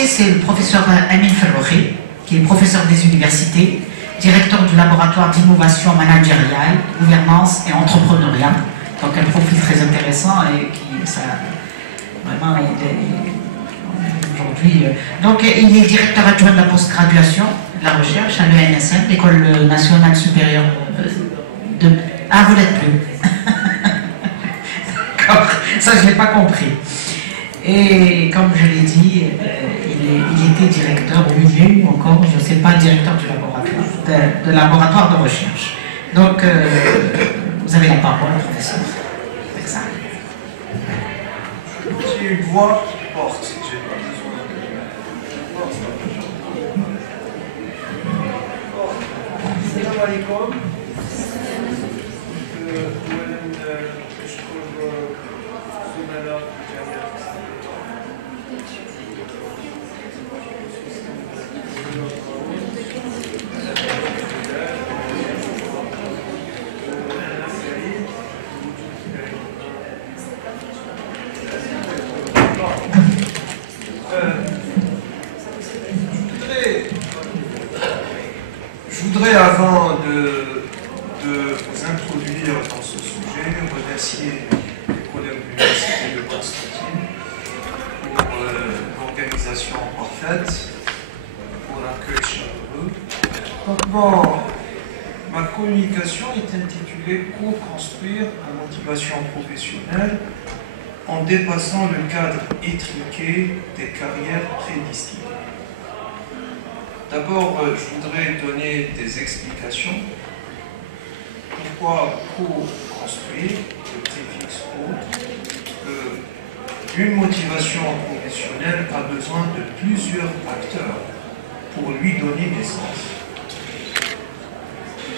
conférencier, c'est le professeur Amin Ferrochi, qui est professeur des universités, directeur du laboratoire d'innovation managériale, gouvernance et entrepreneuriat. Donc un profil très intéressant et qui, ça, vraiment, aujourd'hui. Donc il est directeur adjoint de la post-graduation, de la recherche à l'ENSM, l'École nationale supérieure de... Ah, vous n'êtes plus. D'accord, ça je ne l'ai pas compris. Et comme je l'ai dit, il était directeur, ou il est encore, je ne sais pas, directeur du laboratoire, de laboratoire de recherche. Donc, vous avez la parole, professeur. J'ai une voix qui porte, j'ai pas besoin de... Salam alaikum. Je voudrais, avant de vous introduire dans ce sujet, remercier les collègues de l'Université de Constantine pour l'organisation parfaite, pour l'accueil chaleureux. Donc, ma communication est intitulée « Co-construire la motivation professionnelle en dépassant le cadre étriqué des carrières prédestinées ». D'abord, je voudrais donner des explications. Pourquoi co-construire, le préfixe co, une motivation professionnelle a besoin de plusieurs acteurs pour lui donner naissance.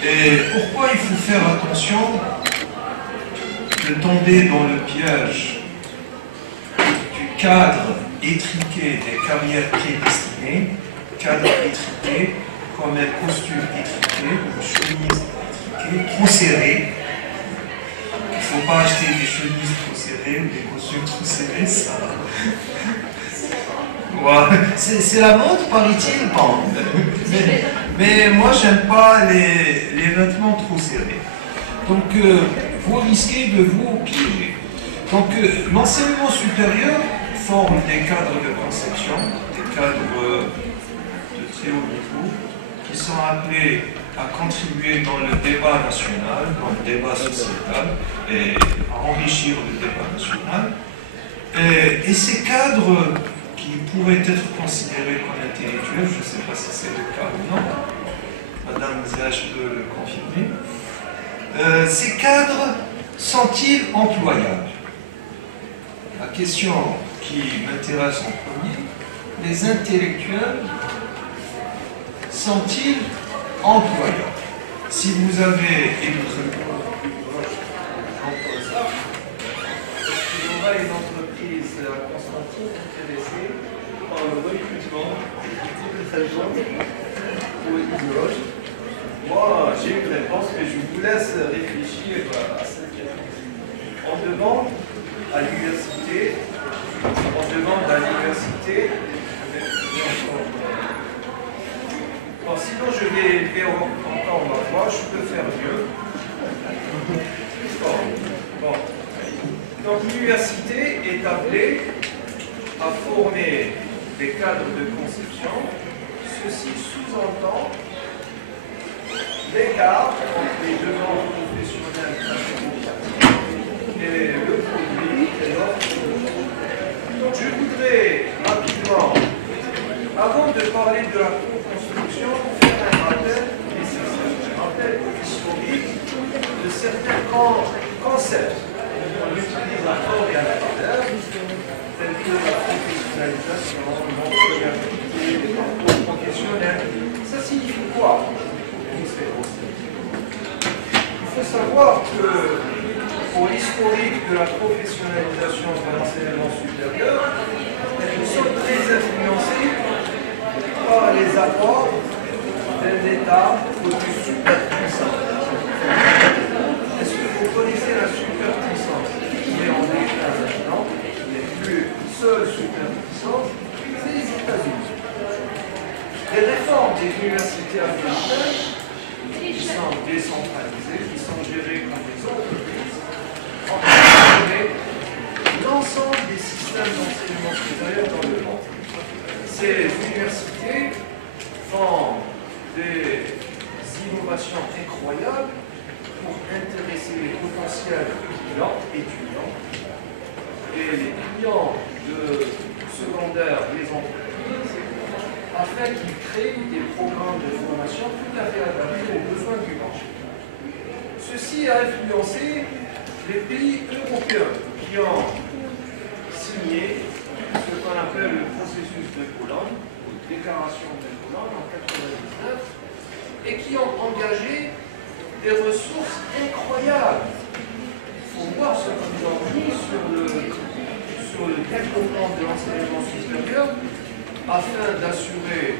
Et pourquoi il faut faire attention de tomber dans le piège du cadre étriqué des carrières prédestinées, cadre étriqué, comme un costume étriqué, une chemise étriquée, trop serrée. Il ne faut pas acheter des chemises trop serrées ou des costumes trop serrés, ça. Ouais. C'est la mode, paraît-il, bon. Mais moi, j'aime pas les vêtements trop serrés. Donc, vous risquez de vous piéger. Donc, l'enseignement supérieur forme des cadres de conception, des cadres très haut niveau, qui sont appelés à contribuer dans le débat national, dans le débat sociétal, et à enrichir le débat national. Et ces cadres qui pourraient être considérés comme intellectuels, je ne sais pas si c'est le cas ou non, Madame Zach peut le confirmer, ces cadres sont-ils employables? La question qui m'intéresse en premier, les intellectuels sont-ils employables? Si vous avez une entreprise à Constantine intéressée par le recrutement de pour une loge, moi j'ai une réponse, mais je vous laisse réfléchir à cette réponse. On demande à l'université, bon, sinon je vais élever encore ma voix, je peux faire mieux. Bon. Donc l'université est appelée à former des cadres de conception. Ceci sous-entend l'écart entre les demandes professionnelles et le produit et l'offre. Donc je voudrais rapidement, avant de parler de la co-construction, faire un rappel nécessaire, un rappel historique de certains concepts qu'on utilise à fort et à la travers, tels que la professionnalisation, l'employabilité, les parcours professionnels. Ça signifie quoi? Il faut savoir que pour l'historique de la professionnalisation de l'enseignement supérieur, nous sommes très influencés par les apports d'un État au-dessus superpuissant. Est-ce que vous connaissez la superpuissance qui est en déclin maintenant? Les plus seules superpuissances, c'est les États-Unis. tout à fait adapté aux besoins du marché. Ceci a influencé les pays européens qui ont signé ce qu'on appelle le processus de Cologne, ou déclaration de Cologne en 1999, et qui ont engagé des ressources incroyables. Il faut voir ce qu'on a mis sur le développement de l'enseignement supérieur afin d'assurer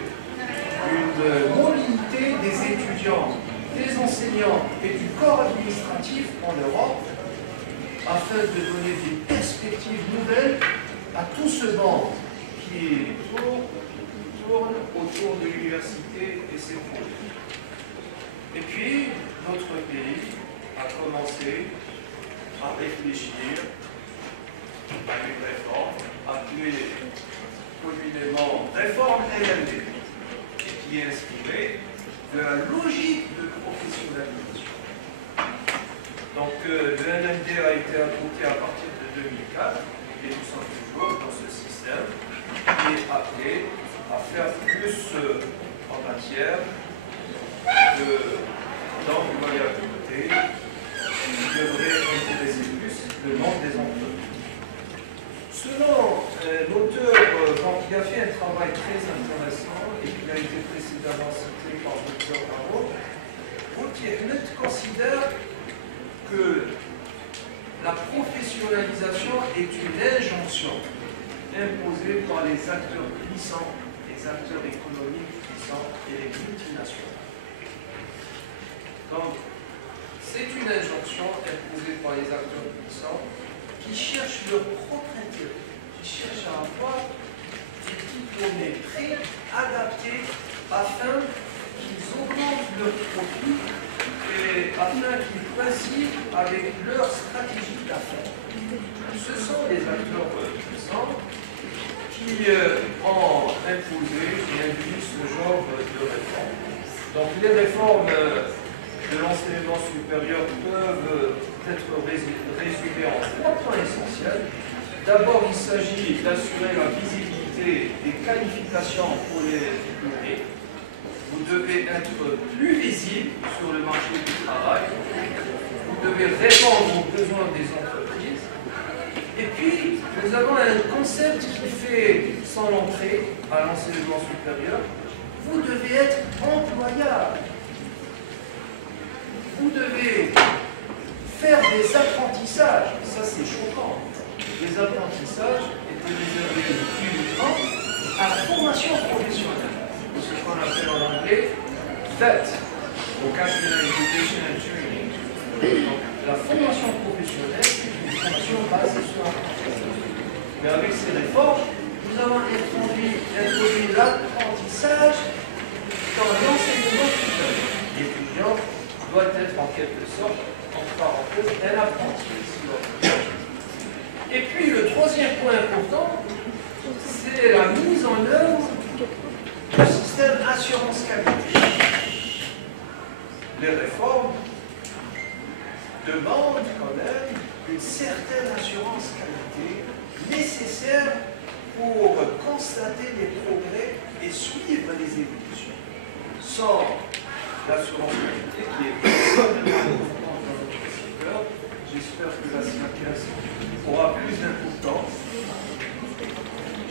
une mobilité des étudiants, des enseignants et du corps administratif en Europe afin de donner des perspectives nouvelles à tout ce monde qui tourne autour de l'université et ses projets. Et puis, notre pays a commencé à réfléchir à une réforme appelée communément réforme LMD, qui est inspirée de la logique de professionnalisation. Donc, le LMD a été adopté à partir de 2004, et nous sommes toujours dans ce système qui est appelé à faire plus en matière d'employabilité, qui devrait intéresser plus le monde des entreprises. Selon l'auteur, qui a fait un travail très intéressant et qui a été précédemment cité par le Dr Caro, Gautier-Hunt considère que la professionnalisation est une injonction imposée par les acteurs puissants, les acteurs économiques puissants et les multinationales. Donc, c'est une injonction imposée par les acteurs puissants qui cherchent leur propre intérêt, qui cherchent à avoir des diplômés très adaptés afin qu'ils augmentent leur profit et afin qu'ils coïncident avec leur stratégie d'affaires. Ce sont les acteurs puissants qui ont imposé et induit ce genre de réformes. Donc les réformes de l'enseignement supérieur peuvent être résumées en 3 points essentiels. D'abord, il s'agit d'assurer la visibilité des qualifications pour les diplômés. Vous devez être plus visible sur le marché du travail. Vous devez répondre aux besoins des entreprises. Et puis, nous avons un concept qui fait son entrée à l'enseignement supérieur. Vous devez être employable. Vous devez faire des apprentissages. Ça, c'est choquant. Les apprentissages étaient réservés uniquement à la formation professionnelle. Ce qu'on appelle en anglais VET, Vocational Education and Training. Donc, la formation professionnelle est une formation basée sur l'apprentissage. Mais avec ces réformes, nous avons introduit l'apprentissage dans l'enseignement supérieur. L'étudiant doit être en quelque sorte, entre parenthèses, un apprenti. Et puis le troisième point important, c'est la mise en œuvre du système assurance qualité. Les réformes demandent quand même une certaine assurance qualité nécessaire pour constater les progrès et suivre les évolutions. Sans l'assurance qualité qui est extrêmement importante dans notre secteur, j'espère que la SIACAS aura plus d'importance.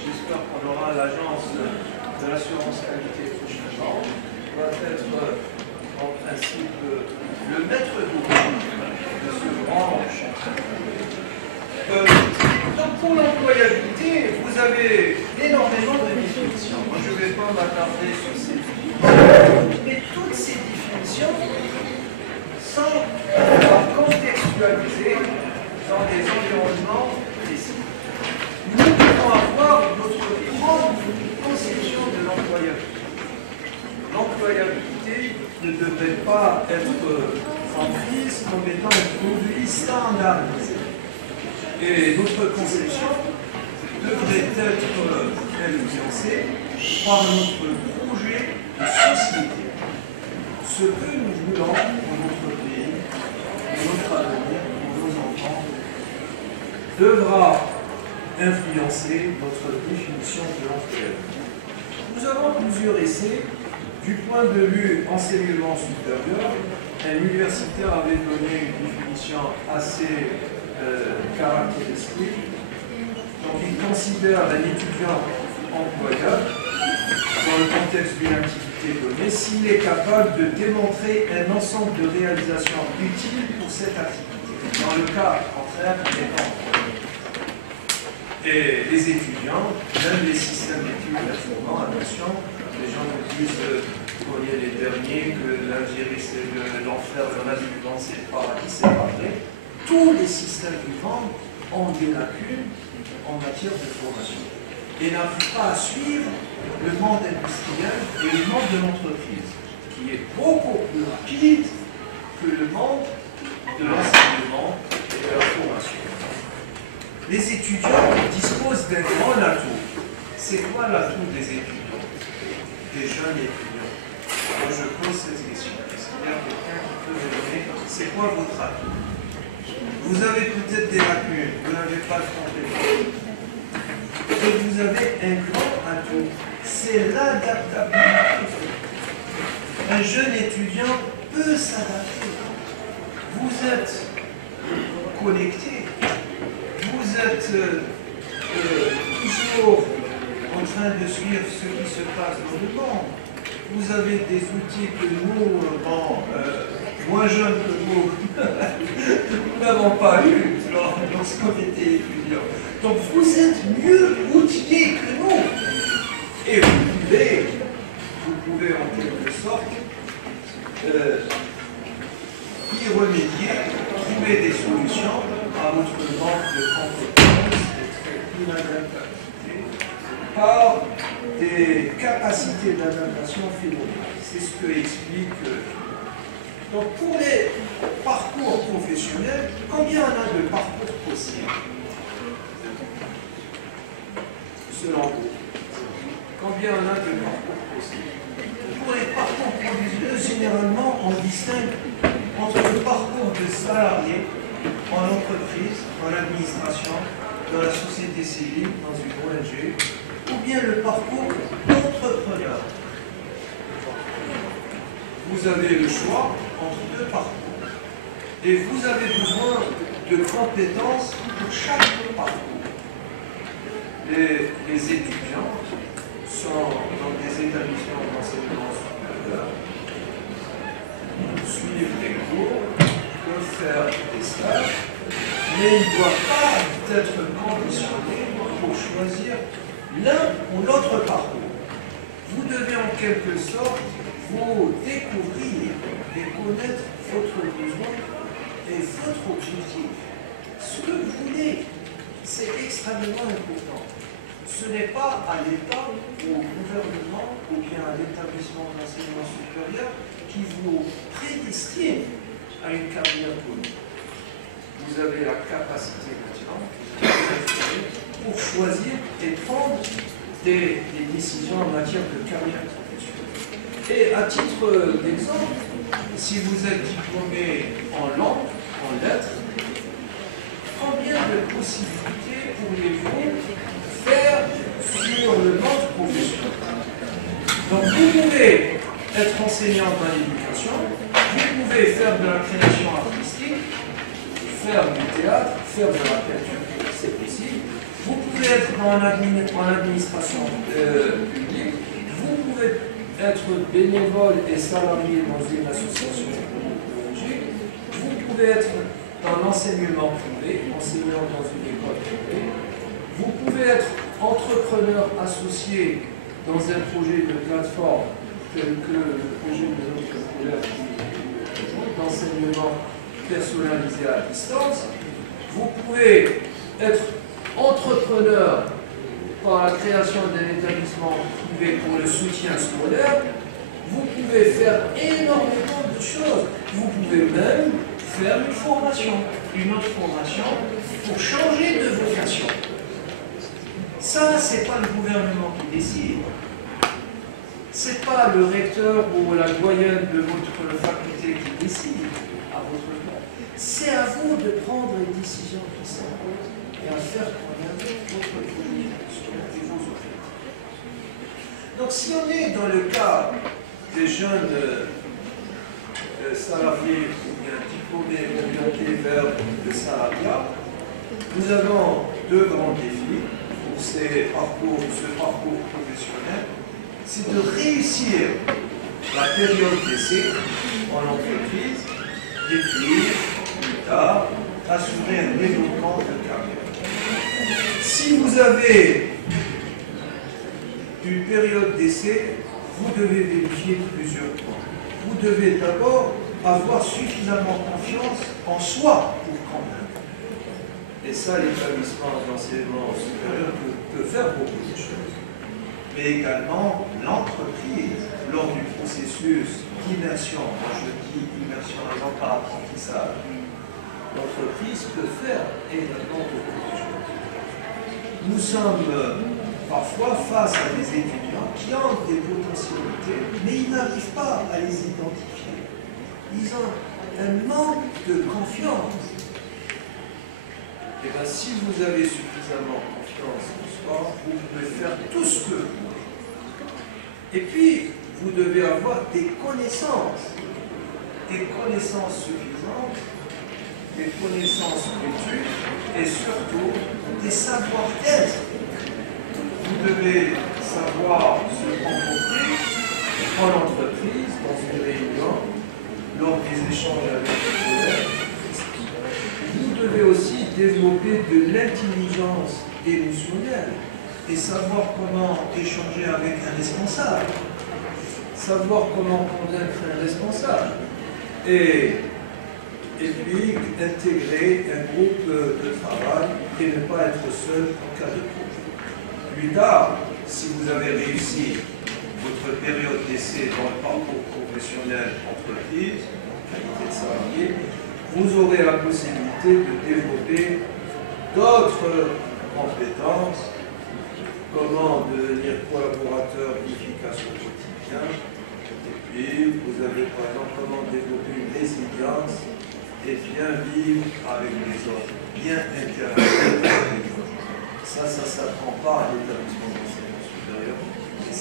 J'espère qu'on aura l'agence de l'assurance qualité prochainement, qui va être en principe le maître d'ouvrage de ce grand chantier. Donc pour l'employabilité, vous avez énormément de définitions. Moi, je ne vais pas m'attarder sur ces définitions, mais toutes ces définitions sont contextualisées dans des environnements précis. Nous devons avoir notre propre conception de l'employabilité. L'employabilité ne devrait pas être prise comme étant un produit standardisé. Et notre conception devrait être influencée par notre projet de société. Ce que nous voulons pour notre pays, pour notre avenir, pour nos enfants, devra influencer notre définition de l'employabilité. Nous avons plusieurs essais Du point de vue enseignement supérieur, un universitaire avait donné une définition assez caractéristique. Donc il considère un étudiant employable dans le contexte d'une activité donnée s'il est capable de démontrer un ensemble de réalisations utiles pour cette activité. Dans le cas contraire, il est employé. Et les étudiants, même les systèmes d'études informant, attention, les gens me disent, vous voyez les derniers, que l'Algérie c'est l'enfer, le reste du monde c'est le paradis, c'est pas vrai. Tous les systèmes vivants ont des lacunes en matière de formation et n'arrivent pas à suivre le monde industriel et le monde de l'entreprise, qui est beaucoup plus rapide que le monde de l'enseignement et de la formation. Les étudiants disposent d'un grand atout. C'est quoi l'atout des étudiants, des jeunes étudiants? Moi, je pose cette question. Est-ce qu'il y a quelqu'un qui peut me donner, c'est quoi votre atout? Vous avez peut-être des lacunes, vous n'avez pas de compétences. Et vous avez un grand atout, c'est l'adaptabilité. Un jeune étudiant peut s'adapter. Vous êtes connecté, vous êtes toujours en train de suivre ce qui se passe dans le monde. Vous avez des outils que nous, moins jeunes que vous, nous n'avons pas eu lorsqu'on était étudiants. Donc vous êtes mieux outillés que nous. Et vous pouvez en quelque sorte y remédier, trouver des solutions à votre manque de compétences et d'inadaptabilité par des capacités d'adaptation phénoménales. C'est ce que explique. Donc pour les parcours professionnels, combien on a de parcours possibles selon vous? Combien on a de parcours possibles? Pour les parcours professionnels, généralement, on distingue entre le parcours de salarié en entreprise, en administration, dans la société civile, dans une ONG, ou bien le parcours d'entrepreneur. Vous avez le choix entre deux parcours. Et vous avez besoin de compétences pour chaque parcours. Les étudiants sont dans des établissements d'enseignement supérieur, suivent des cours, peuvent faire des stages, mais ils ne doivent pas être conditionnés pour choisir l'un ou l'autre parcours. Vous devez en quelque sorte vous découvrir et connaître votre besoin et votre objectif. Ce que vous voulez, c'est extrêmement important. Ce n'est pas à l'État ou au gouvernement ou bien à l'établissement d'enseignement supérieur qui vous prédestine à une carrière politique. Vous avez la capacité maintenant pour choisir et prendre des décisions en matière de carrière professionnelle. Et à titre d'exemple, si vous êtes diplômé en langue, en lettres, combien de possibilités pourriez-vous faire sur le monde professionnel? Donc vous pouvez être enseignant dans l'éducation, vous pouvez faire de la création artistique, faire du théâtre, faire de la peinture, c'est possible. Vous pouvez être en administration publique, vous pouvez être bénévole et salarié dans une association pédagogique, vous pouvez être dans l'enseignement privé, enseignant dans une école privée, vous pouvez être entrepreneur associé dans un projet de plateforme tel que le projet de notre collège d'enseignement personnalisé à distance. Vous pouvez être entrepreneur par la création d'un établissement privé pour le soutien scolaire. Vous pouvez faire énormément de choses. Vous pouvez même faire une formation, une autre formation pour changer de vocation. Ça, c'est pas le gouvernement qui décide. C'est pas le recteur ou la doyenne de votre faculté qui décide à votre nom. C'est à vous de prendre les décisions qui s'imposent et à faire connaître votre projet et vos objectifs. Donc si on est dans le cas des jeunes salariés ou bien diplômés orientés vers le salariat, nous avons deux grands défis pour ce parcours professionnel. C'est de réussir la période d'essai en entreprise et puis, plus tard, assurer un développement de carrière. Si vous avez une période d'essai, vous devez vérifier plusieurs points. Vous devez d'abord avoir suffisamment confiance en soi pour convaincre. Et ça, l'établissement d'enseignement supérieur peut faire beaucoup de choses. Mais également l'entreprise, lors du processus d'immersion, quand je dis immersion et non pas apprentissage, l'entreprise peut faire également beaucoup de choses. Nous sommes parfois face à des étudiants qui ont des potentialités, mais ils n'arrivent pas à les identifier. Ils ont un manque de confiance. Et bien, si vous avez suffisamment confiance en soi, vous pouvez faire tout ce que vous voulez. Et puis, vous devez avoir des connaissances suffisantes, des connaissances utile et surtout des savoir-être. Vous devez savoir se comporter en entreprise, dans une réunion, lors des échanges avec les collègues. Vous devez aussi développer de l'intelligence émotionnelle et savoir comment échanger avec un responsable, savoir comment convaincre un responsable et puis intégrer un groupe de travail et ne pas être seul en cas de problème. Plus tard, si vous avez réussi votre période d'essai dans le parcours professionnel entreprise, en qualité de salarié, vous aurez la possibilité de développer d'autres compétences, comment devenir collaborateur efficace au quotidien, et puis vous avez par exemple comment développer une résilience et bien vivre avec les autres, bien interagir avec les autres. Ça ne s'apprend pas à l'établissement d'enseignement supérieur, mais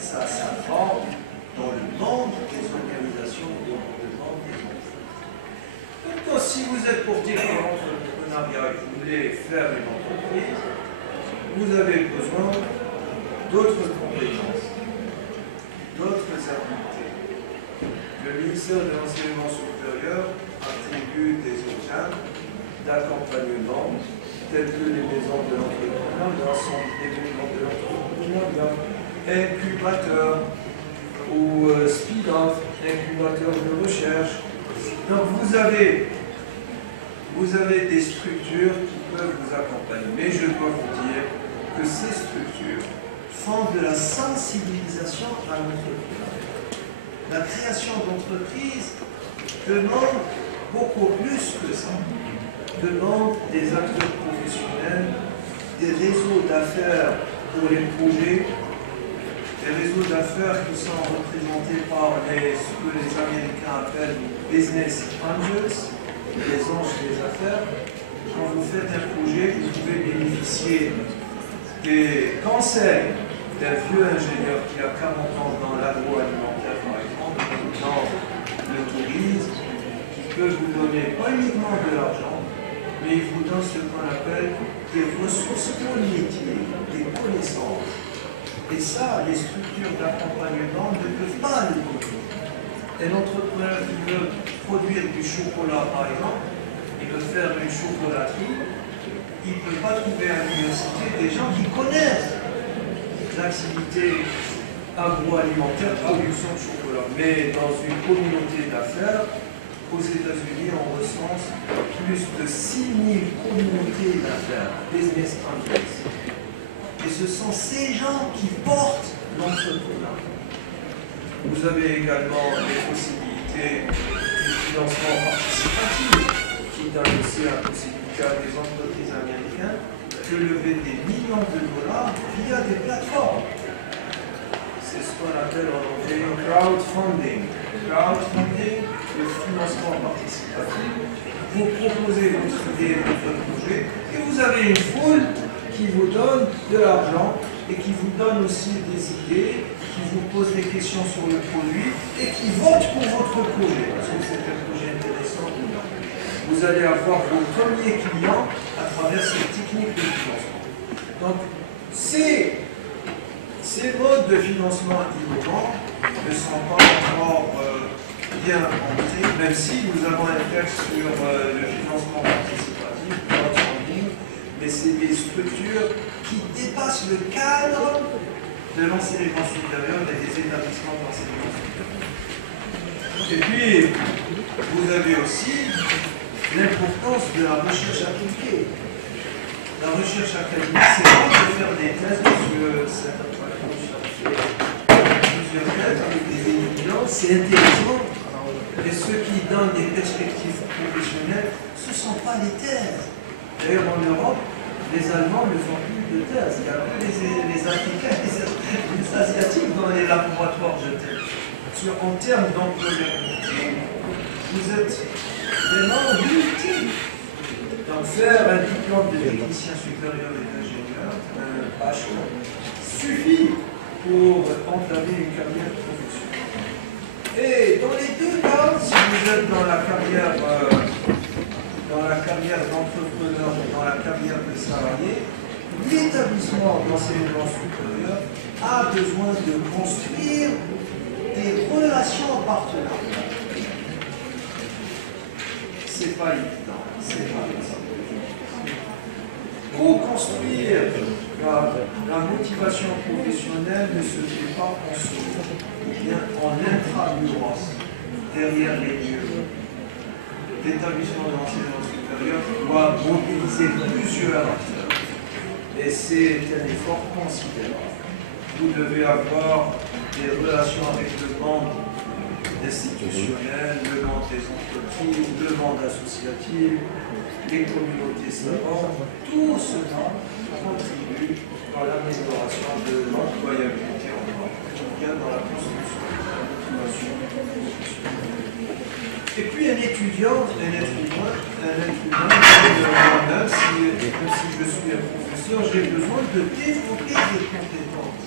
ça s'apprend dans le monde des organisations, dans le monde des entreprises. Donc, si vous êtes porté par l'entrepreneuriat et que vous voulez faire une entreprise, vous avez besoin d'autres compétences, d'autres habiletés. Le ministère de l'Enseignement supérieur attribue des organes d'accompagnement tels que les maisons de l'entrepreneuriat, centres de développement de l'entrepreneuriat, incubateurs ou speed-off, incubateurs de recherche. Donc vous avez des structures qui peuvent vous accompagner. Mais je dois vous dire que ces structures font de la sensibilisation à l'entrepreneuriat. La création d'entreprises demande beaucoup plus que ça. Demande des acteurs professionnels, des réseaux d'affaires pour les projets, des réseaux d'affaires qui sont représentés par ce que les Américains appellent business angels, les anges des affaires. Quand vous faites un projet, vous pouvez bénéficier des conseils d'un vieux ingénieur qui a 40 ans dans l'agroalimentaire, par exemple, dans le tourisme, qui peut vous donner pas uniquement de l'argent, mais il vous donne ce qu'on appelle des ressources pour le métier, des connaissances. Et ça, les structures d'accompagnement ne peuvent pas le donner. Un entrepreneur qui veut produire du chocolat, par exemple, il veut faire une chocolaterie, il ne peut pas trouver à l'université des gens qui connaissent l'activité agroalimentaire, production de chocolat. Mais dans une communauté d'affaires, aux États-Unis, on recense plus de 6000 communautés d'affaires, business angels. Et ce sont ces gens qui portent l'entrepreneuriat. Vous avez également les possibilités du financement participatif, qui donne aussi la possibilité à des entreprises américaines de lever des millions de dollars via des plateformes. C'est ce qu'on appelle en anglais crowdfunding. Crowdfunding, le financement participatif. Vous proposez votre idée, votre projet, et vous avez une foule qui vous donne de l'argent et qui vous donne aussi des idées, qui vous pose des questions sur le produit et qui vote pour votre projet. Parce que c'est un projet intéressant ou non. Vous allez avoir vos premiers clients à travers ces techniques de financement. Donc, ces modes de financement innovants ne sont pas encore bien entrés, même si nous avons un texte sur le financement participatif, mais c'est des structures qui dépassent le cadre de l'enseignement supérieur et des établissements d'enseignement supérieur. Et puis, vous avez aussi l'importance de la recherche appliquée. La recherche académique, c'est bon de faire des thèses sur plusieurs thèses avec des étudiants, c'est intéressant. Mais ceux qui donnent des perspectives professionnelles, ce ne sont pas les thèses. D'ailleurs, en Europe, les Allemands ne font plus de thèses. Il y a que les Africains, les Asiatiques dans les laboratoires de thèse. En termes d'employabilité, vous êtes vraiment ultime. Donc, faire un diplôme de technicien supérieur et d'ingénieur, un bachelor, suffit pour entamer une carrière professionnelle. Et dans les deux cas, si vous êtes dans la carrière d'entrepreneur ou dans la carrière de salarié, l'établissement d'enseignement supérieur a besoin de construire des relations partenariales. C'est pas évident, c'est pas évident. Pour construire la motivation professionnelle ne se fait pas en solo, bien en intramuros, derrière les murs. L'établissement de l'enseignement supérieur doit mobiliser plusieurs acteurs. Et c'est un effort considérable. Vous devez avoir des relations avec le monde institutionnel, le monde des entreprises, le monde associatif, les communautés savantes. Tout cela contribue dans l'amélioration de l'employabilité en Europe, bien dans la construction de la motivation professionnelle. Et puis un étudiant, même si je suis un professeur, j'ai besoin de développer des compétences.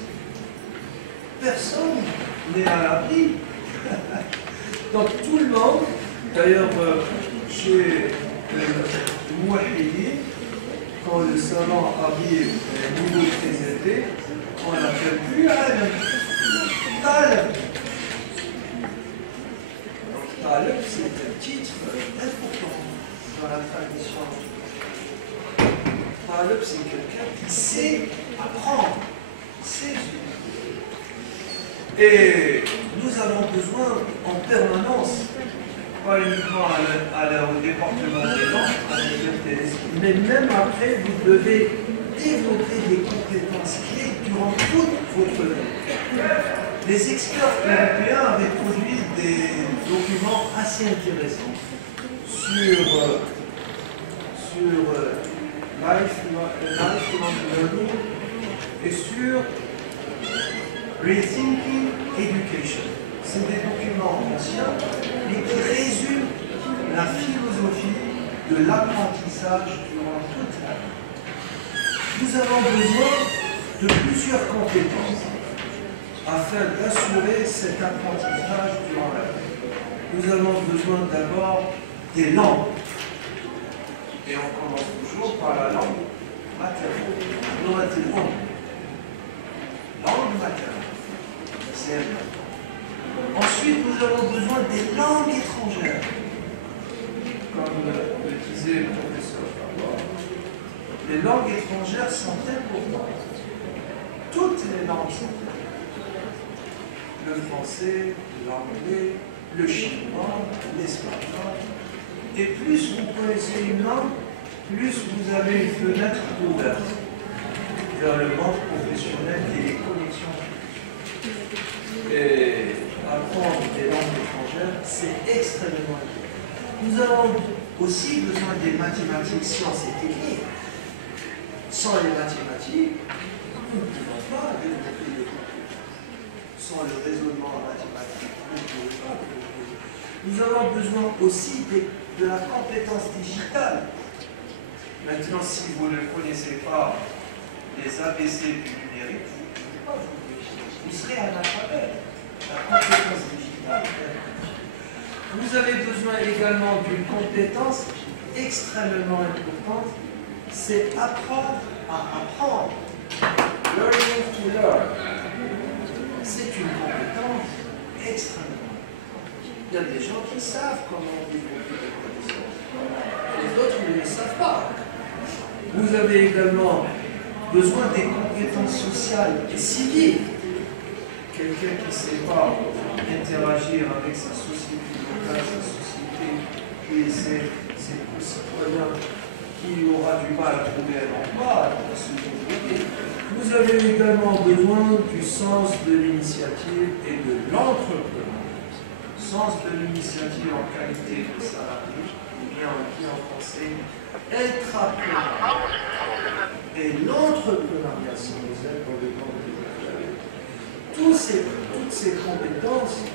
Personne n'est à l'abri. Donc tout le monde, d'ailleurs chez Mouahidi, quand le salon arrive à un niveau très élevé, on l'appelle plus Taleb. Taleb, c'est un titre important dans la tradition. Taleb, c'est quelqu'un qui sait apprendre, qui sait étudier. Et nous avons besoin en permanence, pas uniquement au département des langues, mais même après, vous devez développer des compétences clés durant toute votre vie. Les experts européens avaient produit des documents assez intéressants sur lifelong learning et sur Rethinking Education. C'est des documents anciens, mais qui résument la philosophie de l'apprentissage durant toute la vie. Nous avons besoin de plusieurs compétences afin d'assurer cet apprentissage durant la vie. Nous avons besoin d'abord des langues. Et on commence toujours par la langue maternelle. Nous avons des langues. Langue maternelle. C'est important. Ensuite, nous avons besoin des langues étrangères. Comme le disait le professeur Farbois, les langues étrangères sont importantes. Toutes les langues sont importantes. Le français, l'anglais, le chinois, l'espagnol. Et plus vous connaissez une langue, plus vous avez une fenêtre ouverte vers le monde professionnel et les connexions. Et apprendre des langues étrangères, c'est extrêmement important. Nous avons aussi besoin des mathématiques, sciences et techniques. Sans les mathématiques, nous ne pouvons pas développer les compétences. Sans le raisonnement mathématique, nous ne pouvons pas développer. Nous avons besoin aussi de la compétence digitale. Maintenant, si vous ne connaissez pas les ABC du numérique, vous serez analphabète. La compétence digitale. Vous avez besoin également d'une compétence extrêmement importante, c'est apprendre à apprendre. Learning to learn. C'est une compétence extrêmement importante. Il y a des gens qui savent comment développer des connaissances. Les autres ne le savent pas. Vous avez également besoin des compétences sociales et civiques. Quelqu'un qui ne sait pas interagir avec sa société locale, sa société et ses concitoyens, qui aura du mal à trouver un emploi, à se développer. Vous avez également besoin du sens de l'initiative et de l'entrepreneuriat. Sens de l'initiative en qualité de salarié, ou bien on dit en français intrapreneuriat. Et l'entrepreneuriat, si vous êtes dans le monde des affaires. Toutes ces compétences,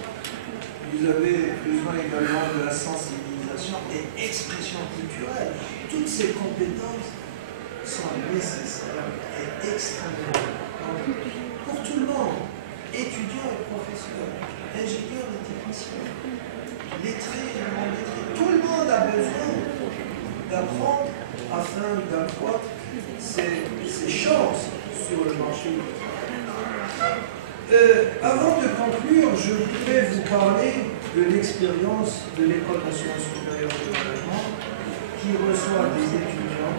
vous avez besoin également de la sensibilisation et expression culturelle. Toutes ces compétences sont nécessaires et extrêmement importantes pour tout le monde, étudiants et professeurs, ingénieurs et techniciens, lettrés et non lettrés. Tout le monde a besoin d'apprendre afin d'accroître ses chances sur le marché du travail. Avant de conclure, je voudrais vous parler de l'expérience de l'École nationale supérieure de management qui reçoit des étudiants.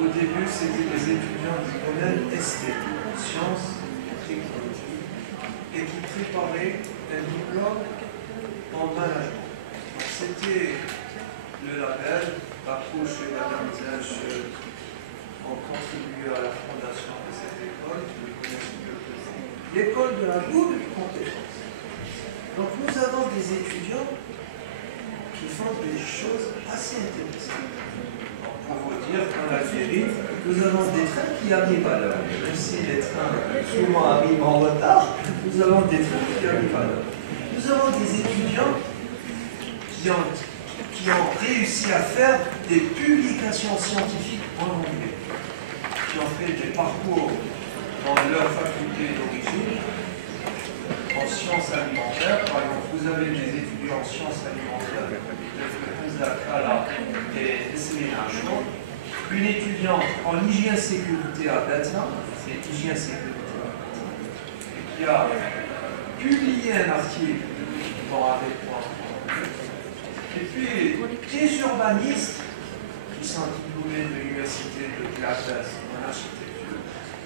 Au début, c'était des étudiants du domaine ST, sciences et technologies, et qui préparaient un diplôme en management. C'était le label, Barouch et Madame Zelch ont contribué à la fondation de cette école, l'école de la double compétence. Donc nous avons des étudiants qui font des choses assez intéressantes. Pour vous dire qu'en Algérie, nous avons des trains qui arrivent à l'heure. Même si les trains souvent arrivent en retard, nous avons des trains qui arrivent à l'heure. Nous avons des étudiants qui ont réussi à faire des publications scientifiques en anglais, qui ont fait des parcours dans leur faculté d'origine, en sciences alimentaires. Par exemple, vous avez des étudiants en sciences alimentaires, Kala et Esmina Chou, une étudiante en hygiène sécurité à Betia, c'est hygiène sécurité à Betia, qui a publié un article dans Avec.com. Et puis, des urbanistes qui sont diplômés de l'université de Glass en architecture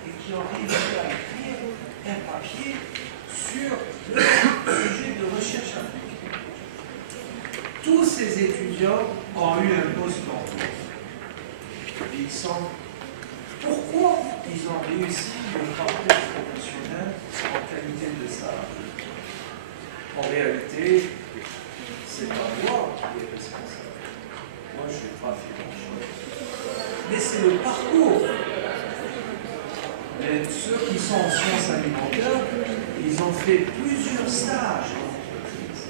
et qui ont réussi à écrire un papier sur le sujet de recherche appliquée. Tous ces étudiants ont eu un poste d'emploi. Ils sont. Pourquoi ils ont réussi le parcours professionnel en qualité de salarié? En réalité, c'est pas moi qui est responsable. Moi, je n'ai pas fait grand-chose. Mais c'est le parcours. Et ceux qui sont en sciences alimentaires, ils ont fait plusieurs stages en entreprise.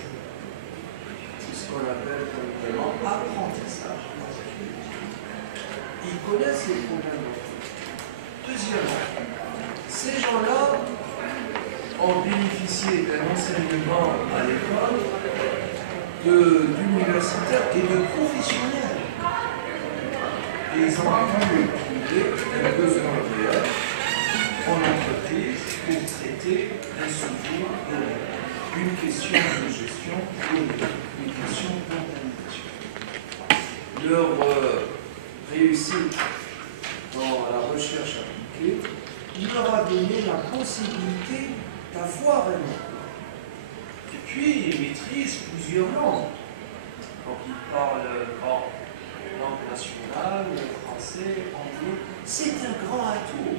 C'est ce qu'on appelle communément apprentissage. Ils connaissent les problèmes d'entreprise. Deuxièmement, ces gens-là ont bénéficié d'un enseignement à l'école d'universitaires et de professionnels. Et ils ont pu trouver un besoin réel en entreprise pour traiter un sujet donné, une question de gestion donnée, une question d'organisation. Leur réussite dans la recherche appliquée leur a donné la possibilité d'avoir un emploi. Et puis, ils maîtrisent plusieurs langues. Donc, ils parlent langue nationale, français, anglais. C'est un grand atout.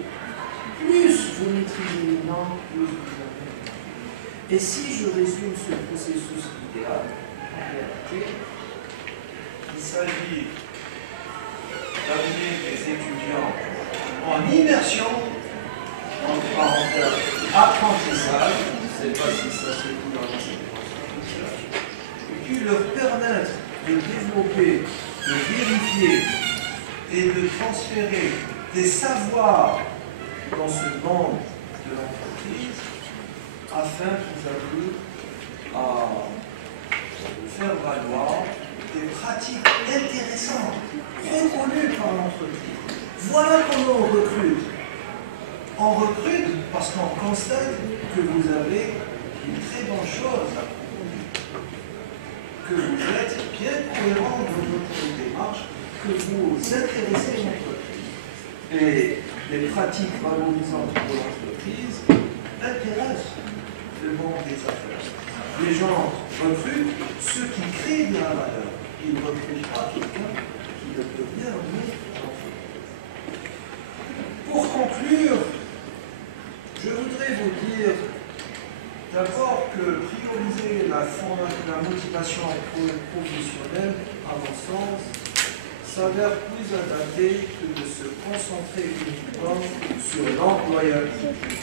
Plus vous maîtrisez les langues, plus vous avez. Et si je résume ce processus idéal, en réalité, il s'agit d'amener des étudiants en immersion, en parenthèse, apprentissage, je ne sais pas si ça se dit dans l'enseignement, et puis leur permettre de développer, de vérifier et de transférer des savoirs dans ce monde de l'entreprise afin que vous arriviez à faire valoir des pratiques intéressantes, reconnues par l'entreprise. Voilà comment on recrute. On recrute parce qu'on constate que vous avez une très bonne chose à proposer, que vous êtes bien cohérent dans votre démarche, que vous intéressez l'entreprise. Et les pratiques valorisantes de l'entreprise intéressent le monde des affaires. Les gens recrutent ceux qui créent de la valeur. Ils ne recrutent pas quelqu'un qui ne peut bien amener l'entreprise. Pour conclure, je voudrais vous dire d'abord que prioriser la motivation professionnelle, à mon sens, s'avère plus adapté que de se concentrer uniquement sur l'employabilité,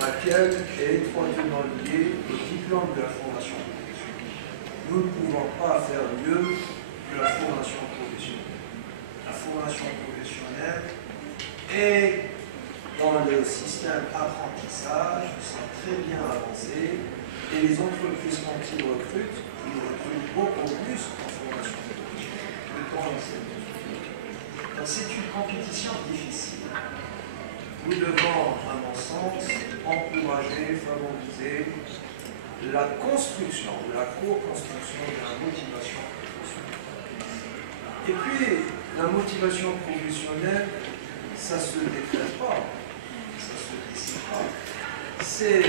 laquelle est étroitement liée au diplôme de la formation professionnelle. Nous ne pouvons pas faire mieux que la formation professionnelle. La formation professionnelle est dans le système apprentissage, ils sont très bien avancés, et les entreprises quand ils recrutent beaucoup plus en formation professionnelle. Donc c'est une compétition difficile. Nous devons, à mon sens, encourager, favoriser la construction, la co-construction de la motivation professionnelle. Et puis, la motivation professionnelle, ça ne se décrète pas, ça ne se décide pas. C'est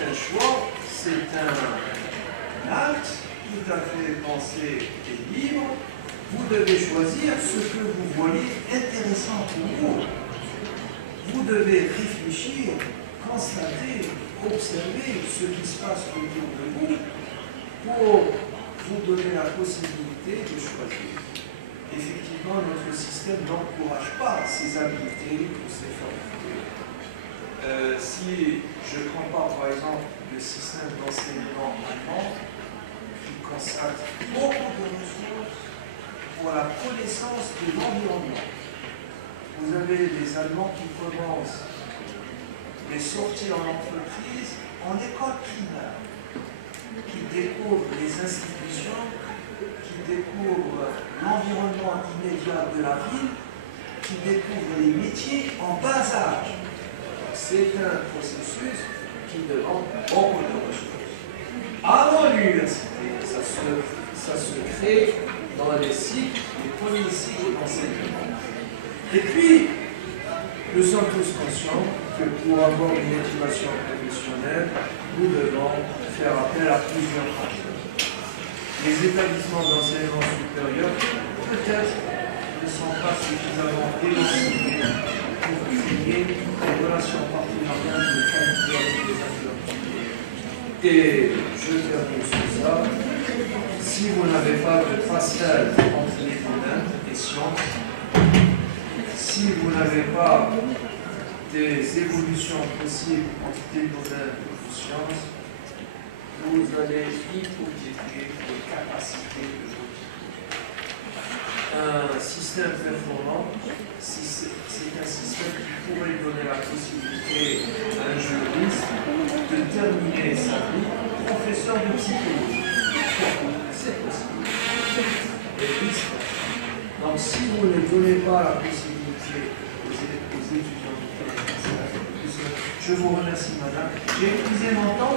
un choix, c'est un acte tout à fait pensé et libre. Vous devez choisir ce que vous voyez intéressant pour vous. Vous devez réfléchir, constater, observer ce qui se passe autour de vous pour vous donner la possibilité de choisir. Effectivement, notre système n'encourage pas ces habiletés ou ces facultés. Si je compare par exemple le système d'enseignement allemand, qui consacre beaucoup de ressources pour la connaissance de l'environnement. Vous avez des Allemands qui commencent les sorties en entreprise en école primaire, qui découvrent les institutions, qui découvrent l'environnement immédiat de la ville, qui découvrent les métiers en bas âge. C'est un processus qui demande beaucoup de ressources. Avant l'université, ça se crée dans les cycles, les premiers cycles d'enseignement. Et puis, nous sommes tous conscients que pour avoir une motivation professionnelle, nous devons faire appel à plusieurs facteurs. Les établissements d'enseignement supérieur, peut-être, ne sont pas suffisamment élucidés pour créer des relations partenariales de qualité avec les acteurs privés. Et je termine sur ça. Si vous n'avez pas de passerelle entre les domaines et sciences, si vous n'avez pas des évolutions possibles entre des domaines de sciences, vous allez hypothéquer les capacités de votre vie. Un système performant, c'est un système qui pourrait donner la possibilité à un juriste de terminer sa vie professeur de psychologie. C'est possible. Et puis, donc si vous ne donnez pas la possibilité aux étudiants de faire ça, je vous remercie madame. J'ai épuisé mon temps.